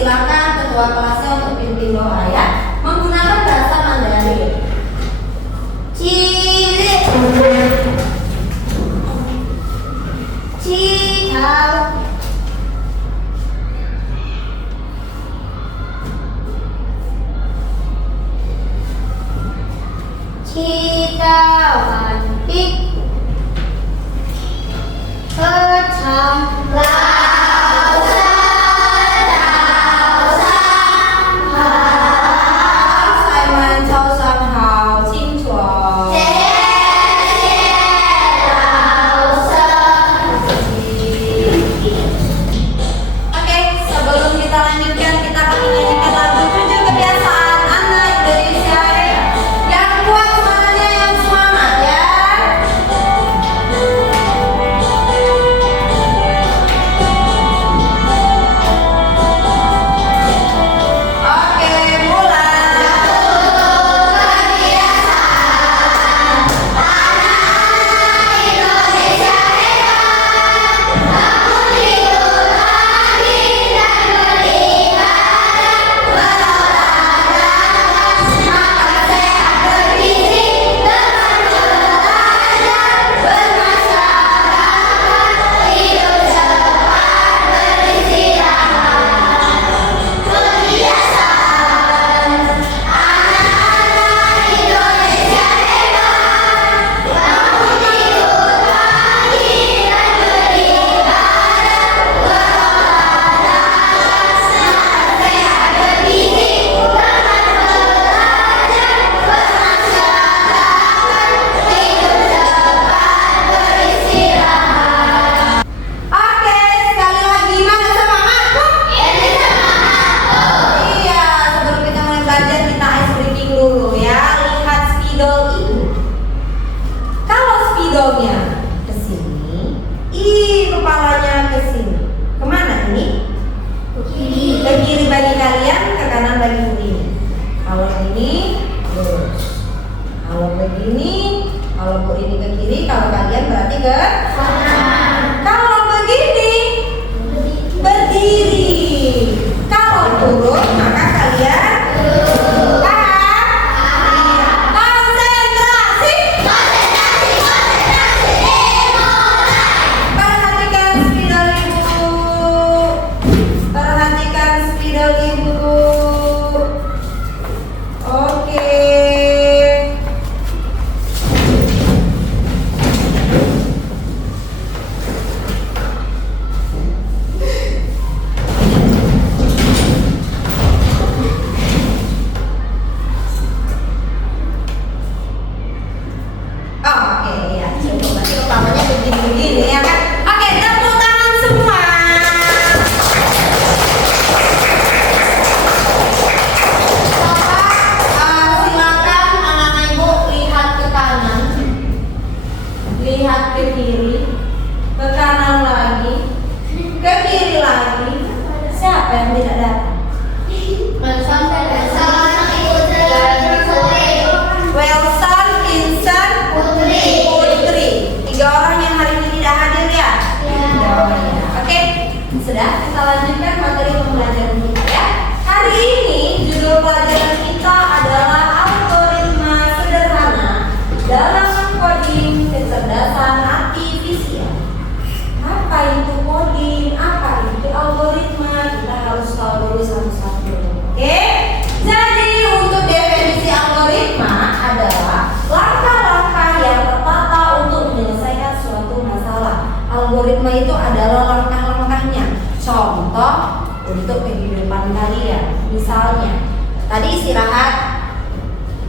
silakan ketua kelasnya untuk pimpin doa ya, menggunakan bahasa Mandarin. Ciri Citao Citao cantik Kecam ke sini, kepalanya ke sini. Kemana ini? Ke kiri bagi kalian, ke kanan bagi ini. Kalau ini, kalau begini, kalau Bu ini ke kiri, kalau kalian berarti ke kanan. Kalau begini, berdiri. Kalau turun, maka kalian algoritma itu adalah langkah-langkahnya. Contoh untuk kehidupan kalian. Misalnya, tadi istirahat.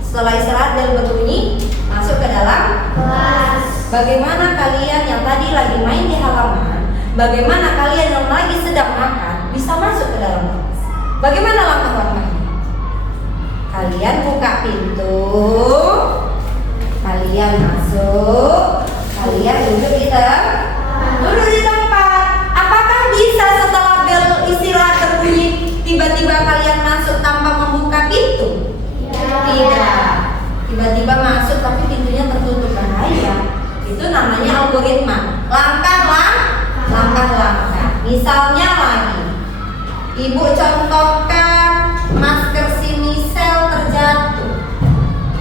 Setelah istirahat dan berbunyi, masuk ke dalam kelas. Bagaimana kalian yang tadi lagi main di halaman, bagaimana kalian yang lagi sedang makan bisa masuk ke dalam kelas? Bagaimana langkah-langkahnya? Kalian buka pintu, kalian masuk, kalian duduk di tempat. Apakah bisa setelah bel istirahat berbunyi tiba-tiba kalian masuk tanpa membuka pintu? Tidak. Tiba-tiba masuk tapi pintunya tertutup, bahaya. Itu namanya algoritma. Langkah-langkah. Misalnya lagi Ibu contohkan masker si Michelle terjatuh.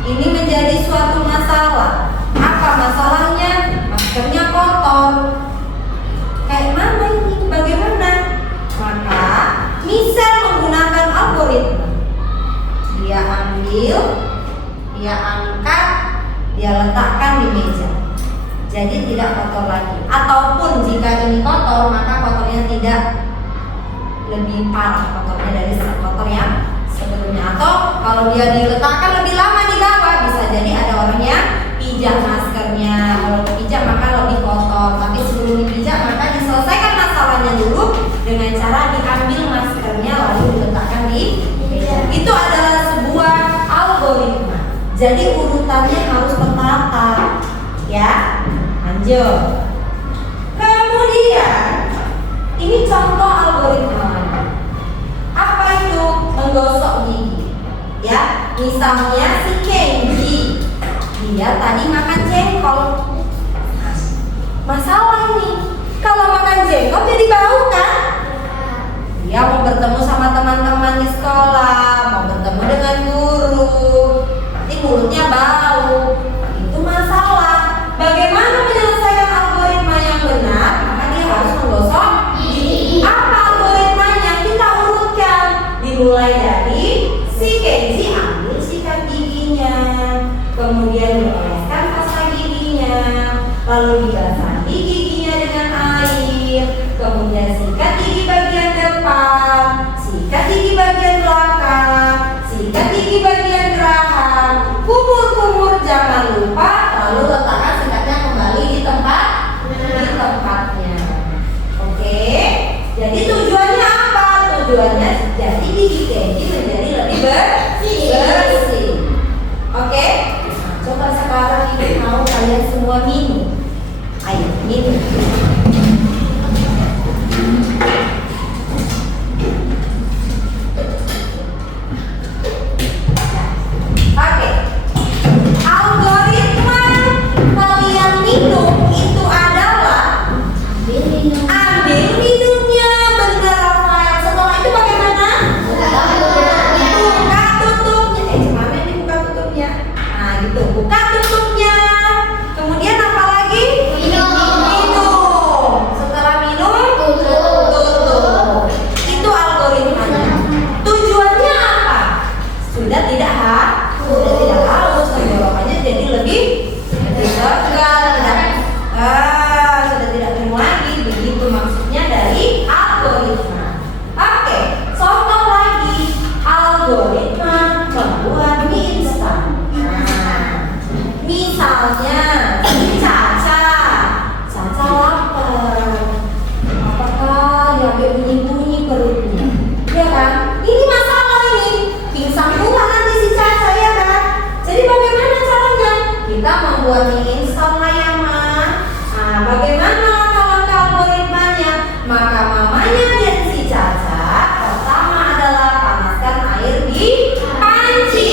Ini menjadi suatu masalah. Apa masalahnya? Maskernya kotor. Kayak mana ini? Bagaimana? Maka Michelle menggunakan algoritma. Dia ambil, dia angkat, dia letakkan di meja. Jadi tidak kotor lagi. Ataupun jika ini kotor, maka kotornya tidak lebih parah kotornya dari kotor yang sebelumnya. Atau kalau dia diletakkan lebih lama di bawah, bisa jadi ada orang yang pijak maskernya. Kalau dipijak maka lebih kotor. Tapi sebelum dipijak maka diselesaikan masalahnya dulu dengan cara diambil maskernya lalu diletakkan di meja. Itu adalah sebuah algoritma. Jadi urutannya harus tertata, ya. Lanjut. Kemudian ini contoh algoritma. Apa itu menggosok gigi? Ya, misalnya si Kenji, dia tadi makan jengkol. Masalah nih, kalau makan jengkol jadi bau kan? Dia mau bertemu sama teman-teman di sekolah, mau bertemu dengan guru, nanti mulutnya bau. Itu masalah. Bagaimana menyelesaikan algoritma yang benar? Maka dia harus menggosok gigi. Apa algoritmanya? Kita urutkan. Dimulai dari si Kenji ambil sikat giginya, kemudian dioleskan pasta giginya, lalu dibasahi giginya dengan air, kemudian sikat gigi bagian depan, sikat gigi bagian belakang, sikat gigi bagian geraham, kumur-kumur jangan lupa, lalu letakkan sikatnya kembali di tempatnya. Oke, jadi tujuannya apa? Tujuannya jadi gigi Kenji menjadi lebih bersih. Oke, nah, coba sekarang ibu mau kalian semua minum. Ayo minum. Oke, algoritma kalian minum itu adalah ambil minumnya, benar Rafael. Setelah itu bagaimana? Buka tutupnya. Gimana ini buka tutupnya? Nah gitu, buka tutupnya. Kemudian apa lagi? Minum. Setelah minum, tutup. Itu algoritmanya. Tujuannya apa? Sudah tidak haus, tenggorokannya jadi lebih segar, sudah tidak minum lagi. Begitu maksudnya dari algoritma. Oke, contoh lagi algoritma membuat mie instan. Nah, misalnya Caca lapar. Apakah dia sampai bunyi-bunyi perutnya? Ya kan? Ini masalah ini. Pingsan pula nanti si Caca ya kan? Jadi bagaimana caranya? Kita membuat mie instan lah ya Ma. Nah, bagaimana langkah-langkah algoritmanya? Maka mamanya dan si Caca pertama adalah panaskan air di panci,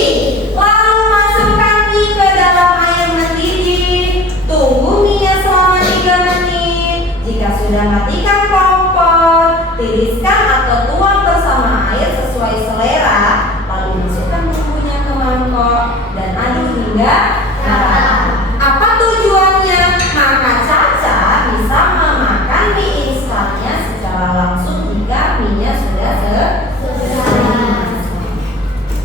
lalu masukkan mie ke dalam air mendidih. Tunggu mie selama 3 menit. Jika sudah matikan kompor, tiriskan atau tuang bersama air sesuai selera. Lalu masukkan bumbunya ke mangkok dan aduk hingga merata. Apa tujuannya? Maka Caca bisa memakan mie instannya secara langsung jika mie-nya sudah selesai.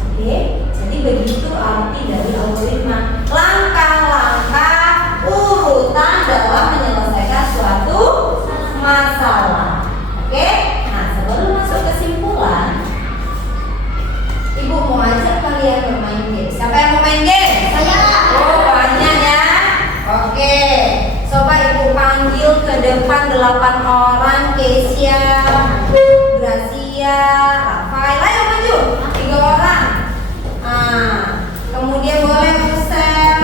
Oke, jadi begitu arti dari algoritma. Langkah-langkah urutan dalam menyelesaikan suatu masalah. Oke, nah sebelum masuk kesimpulan, Ibu mau ajak kalian bermain game. Siapa yang mau main game? Saya. Oh banyak ya. Oke, coba Ibu panggil ke depan 8 orang. Kesia, Gracia, Rafael. Ayo maju 3 orang. Kemudian boleh Musel,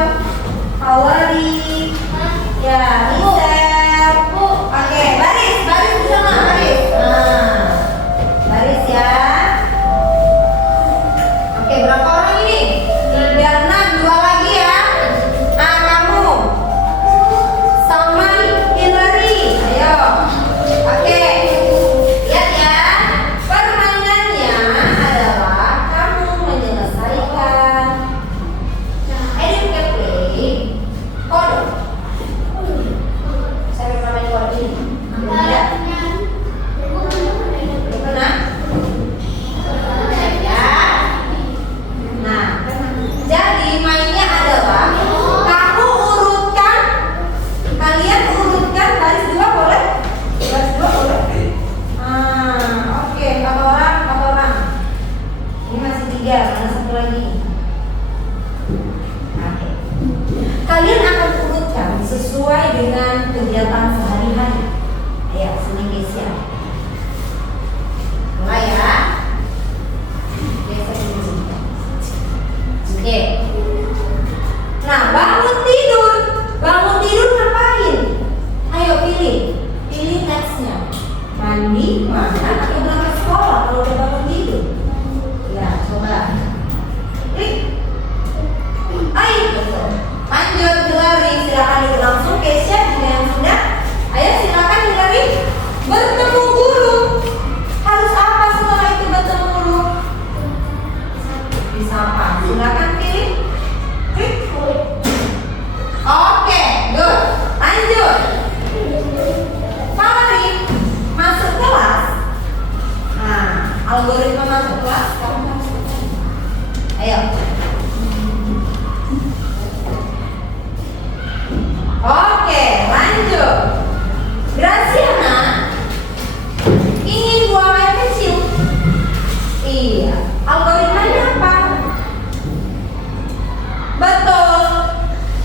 Hawari, ya Misel. Oke, baris di sana, baris. Baris ya. Oke, berapa orang ini? 3, 6, 2 lagi ya. Kamu sama Hillary, ayo. Oke, lihat ya. Bermain algoritma masuk kelas kamu harus tahu. Ayo. Oke, lanjut. Graciana ingin buang air kecil. Iya, algoritmanya apa? Betul.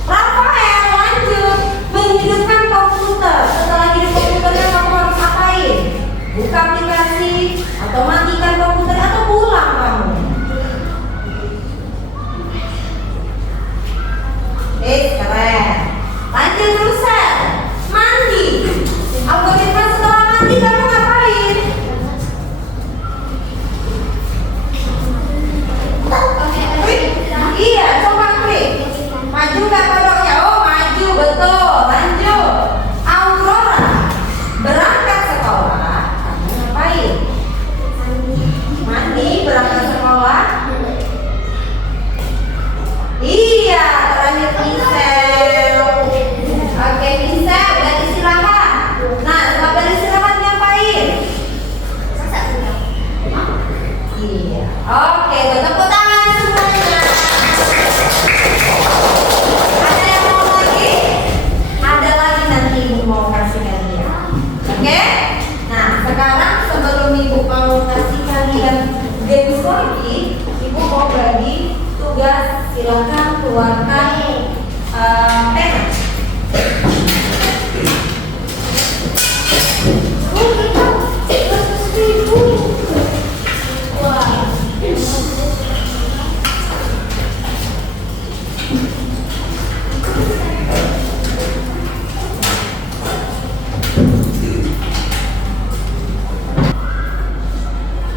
Rafael lanjut menghidupkan komputer. Setelah hidup komputernya kamu harus apain? Buka aplikasi atau matikan komputer atau pulang kamu? Keren. Lanjut Rusel, mandi. Algoritma setelah mandi kamu ngapain? Iya, coba klik. Maju nggak kodoknya? Oh, maju, betul. Lanjut. Aurora berangkat sekolah. Kamu ngapain? Mandi, berangkat sekolah. Iya, terakhir Michelle. Oke, Michelle, udah istirahat. Nah, setelah beristirahat ngapain? Iya. Oke, tepuk tangan semuanya. Ada yang mau lagi? Ada lagi nanti Ibu mau kasih kalian. Oke? Nah, sekarang sebelum Ibu mau kasih kalian games lagi, Ibu mau bagi tugas. Silakan keluarkan pena.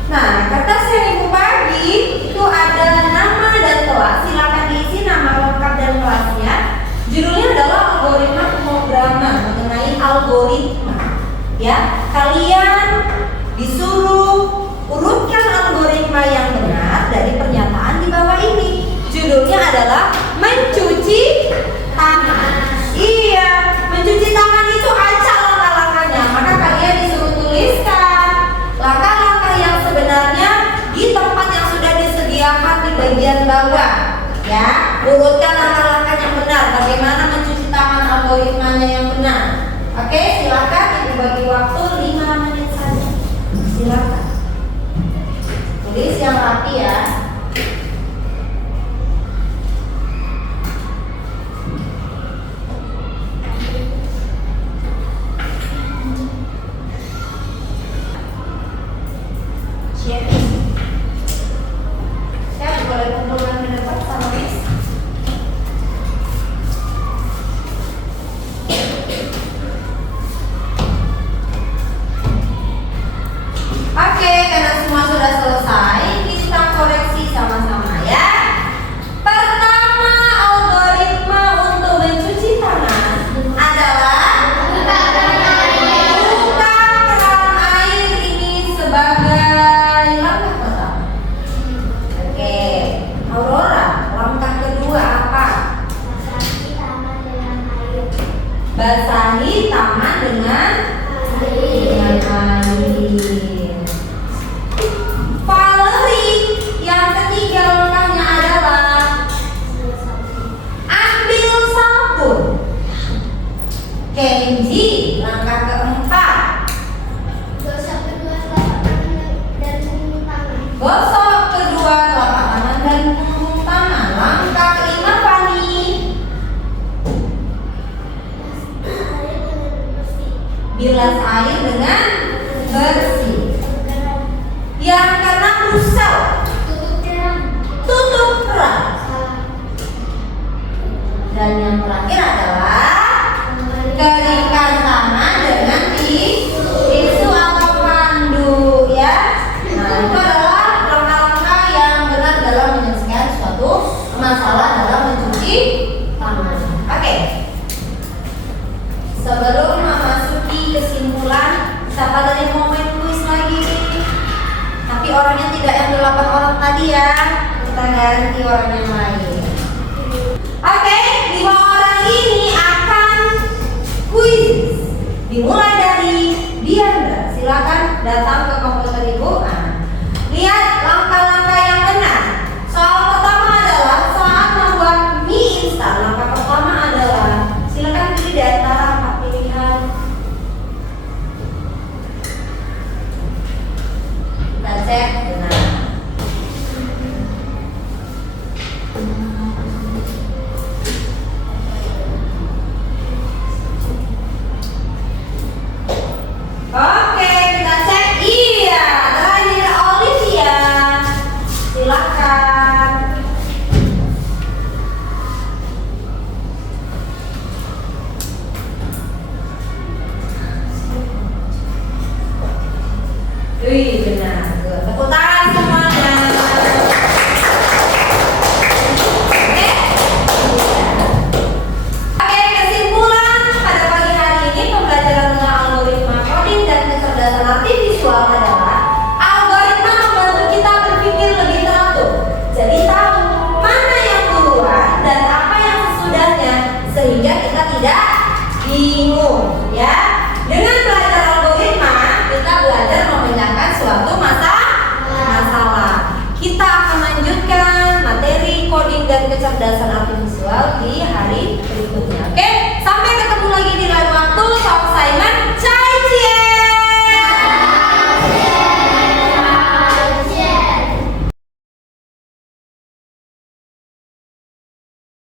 Nah, kertas yang Ibu bagi itu ada nama dan kelas. Silakan diisi nama lengkap dan kelasnya. Judulnya adalah algoritma pemrograman, mengenai algoritma. Ya, kalian disuruh urutkan algoritma yang benar dari pernyataan di bawah ini. Judulnya adalah mencuci tangan. Iya, mencuci tangan itu acak langkah-langkahnya. Maka kalian disuruh tuliskan langkah-langkah yang sebenarnya di tempat yang sudah disediakan di bagian bawah. Ya, urutkan langkah-langkah yang benar. Bagaimana mencuci tangan, algoritmanya yang benar. Oke, silakan Ibu bagi waktu 5 menit saja. Silakan. Tulis yang rapi ya. Saya boleh kumpulkan di depan sama Miss. Oke, karena semua sudah selesai, kita koreksi sama-sama ya. Pertama, algoritma untuk mencuci tangan adalah buka keran air ini sebagai langkah pertama. Oke, Aurora, langkah kedua apa? Basahi tangan dengan air. Valerie, yang ketiga langkahnya adalah ambil sabun. Kenji, langkah keempat gosok kedua telapak tangan dan punggung tangan. Langkah kelima Fani, bilas air dengan bersih. Yang keenam Rusel, tutup keran. Dan yang terakhir adalah keringkan tangan dengan tisu atau handuk ya. Nah, itu adalah langkah-langkah yang benar dalam menyelesaikan suatu masalah dalam mencuci tangan. Oke. Sebelum memasuki kesimpulan, siapa tadi mau main kuis lagi? Tapi orangnya tidak yang 8 orang tadi ya. Kita ganti orang yang lain. Oke, 5 orang ini akan kuis. Dimulai dari Diandra. Silakan datang ke